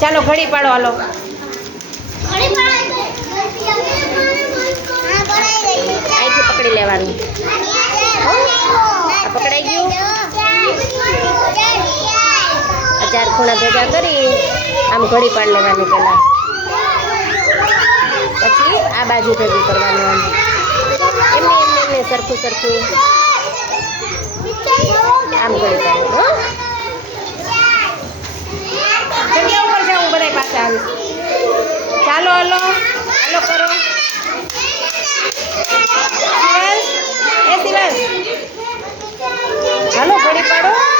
ચાલો ઘડી પાડો હાલો. અહીંથી પકડી લેવાનું. પકડાઈ ગયું? ચાર ખૂણા ભેગા કરી આમ ઘડી પાડ લેવાની પહેલાં. પછી આ બાજુ ભેગું કરવાનું આમ. એમને એમને એમને સરખું સરખું. ચાલો. હલો. હલો કરો. એ સિવાય હલો ઘડી પાડો.